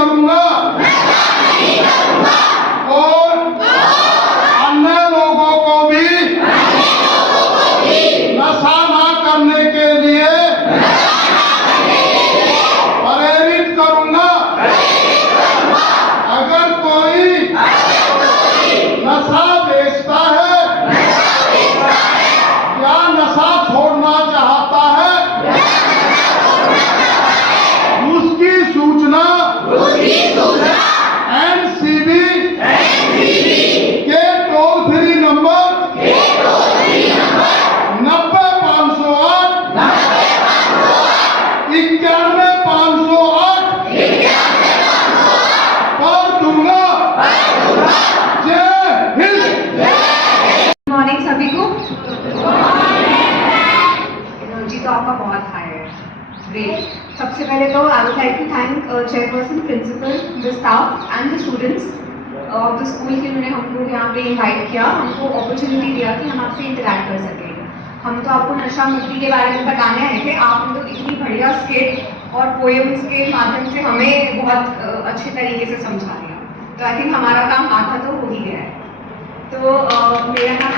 करूंगा और अन्य लोगों को भी नशा ना करने के लिए प्रेरित करूंगा। अगर कोई नशा बेचता है या नशा छोड़ना चाहता है, उसकी सूचना एनसीबी के टोल फ्री नंबर 90-508 91-508 पर दूंगा। जय हिंद। मॉर्निंग सभी को। एनर्जी तो आपका बहुत हाई है, ग्रेट। सबसे पहले तो I would like to thank chairperson, principal, the staff and the students of the school कि उन्होंने हमको यहाँ पे इनवाइट किया, हमको अपॉर्चुनिटी दिया कि हम आपसे इंटरैक्ट कर सकें। हम तो आपको नशा मुक्ति के बारे में बताने आए थे, आपने तो इतनी बढ़िया स्किट और पोएम्स के माध्यम से हमें बहुत अच्छे तरीके से समझा दिया। तो आई थिंक हमारा काम आधा तो हो ही गया है। तो मेरा नाम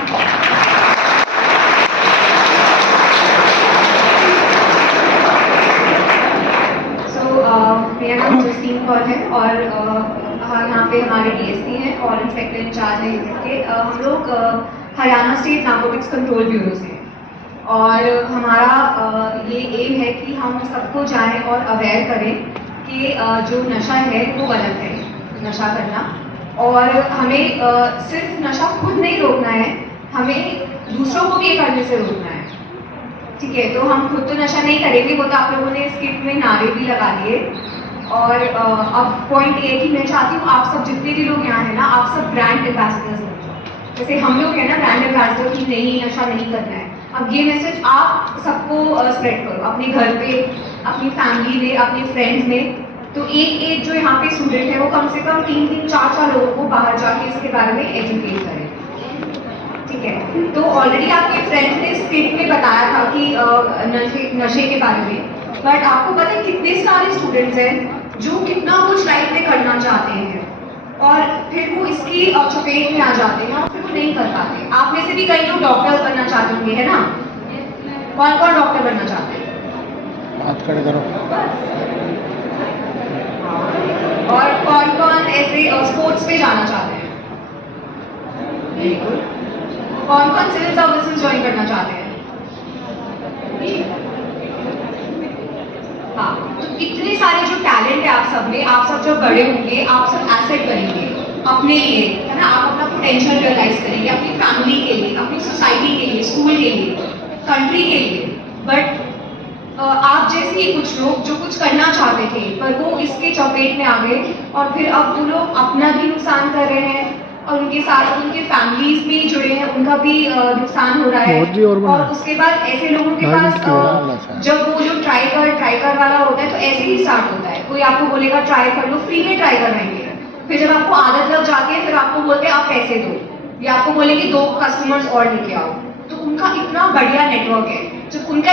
मेरा नाम जस्टीन कौर है और यहाँ पे हमारे डीएसपी हैं और इंस्पेक्टर इंचार्ज हैं के। हम लोग Haryana state narcotics control bureau से हैं और हमारा ये एम है कि हम सबको जाएं और अवेयर करें कि जो नशा है वो गलत है, नशा करना। और हमें सिर्फ नशा खुद नहीं रोकना है, हमें दूसरों को भी ये करने से रोकना है। ठीक है, तो हम खुद तो नशा नहीं करेंगे, वो तो आप लोगों ने स्किट में नारे भी लगा दिए। और अब पॉइंट ये कि मैं चाहती हूँ आप सब जितने भी लोग यहाँ हैं ना, आप सब ब्रांड एम्बेसडर्स बन जाओ। जैसे हम लोग हैं ना ब्रांड एम्बेसडर कि नहीं नशा नहीं करना है। अब ये मैसेज आप सबको स्प्रेड करो, अपने घर पे, अपनी फैमिली में, अपने फ्रेंड्स में। तो एक जो यहाँ पे स्टूडेंट है वो कम से कम 3-3, 4-4 लोगों को बाहर जाके इसके बारे में एजुकेट करें। ठीक है, तो ऑलरेडी आपके फ्रेंड्स ने स्किट में बताया था कि नशे के बारे में, बट आपको पता है कितने सारे स्टूडेंट्स हैं जो कितना कुछ लाइफ में करना चाहते हैं और फिर वो इसकी चपेट में आ जाते हैं और फिर वो नहीं कर पाते। आप में से भी कई लोग डॉक्टर बनना चाहते होंगे, है ना? कौन कौन डॉक्टर बनना चाहते हैं? हाथ खड़े करो। और कौन कौन ऐसे स्पोर्ट्स पे जाना चाहते हैं? Very good. कौन कौन सिविल सर्विसेज ज्वाइन करना चाहते हैं? हाँ, तो इतने सारे जो टैलेंट है आप सब में, आप सब जब बड़े होंगे आप सब एसेट बनेंगे अपने लिए, है ना? आप अपना पोटेंशियल रियलाइज करेंगे अपनी फैमिली के लिए, अपनी सोसाइटी के लिए, स्कूल के लिए, कंट्री के लिए। बट आप जैसे ही कुछ लोग जो कुछ करना चाहते थे पर वो इसके चपेट में आ गए और फिर अब वो लोग अपना भी नुकसान कर रहे हैं और उनके साथ उनके फैमिलीज भी जुड़े हैं, उनका भी नुकसान हो रहा है। और उसके बाद ऐसे लोगों के पास जब वो जो ट्राई कर वाला होता है तो ऐसे ही स्टार्ट होता है। कोई आपको बोलेगा ट्राई कर लो, फ्री में ट्राई करवाएंगे। फिर जब आपको आदत लग जाती है फिर आपको बोलते हैं आप पैसे दो, या आपको बोलेंगे 2 कस्टमर्स और लेके आओ। तो उनका इतना बढ़िया नेटवर्क है, जब उनका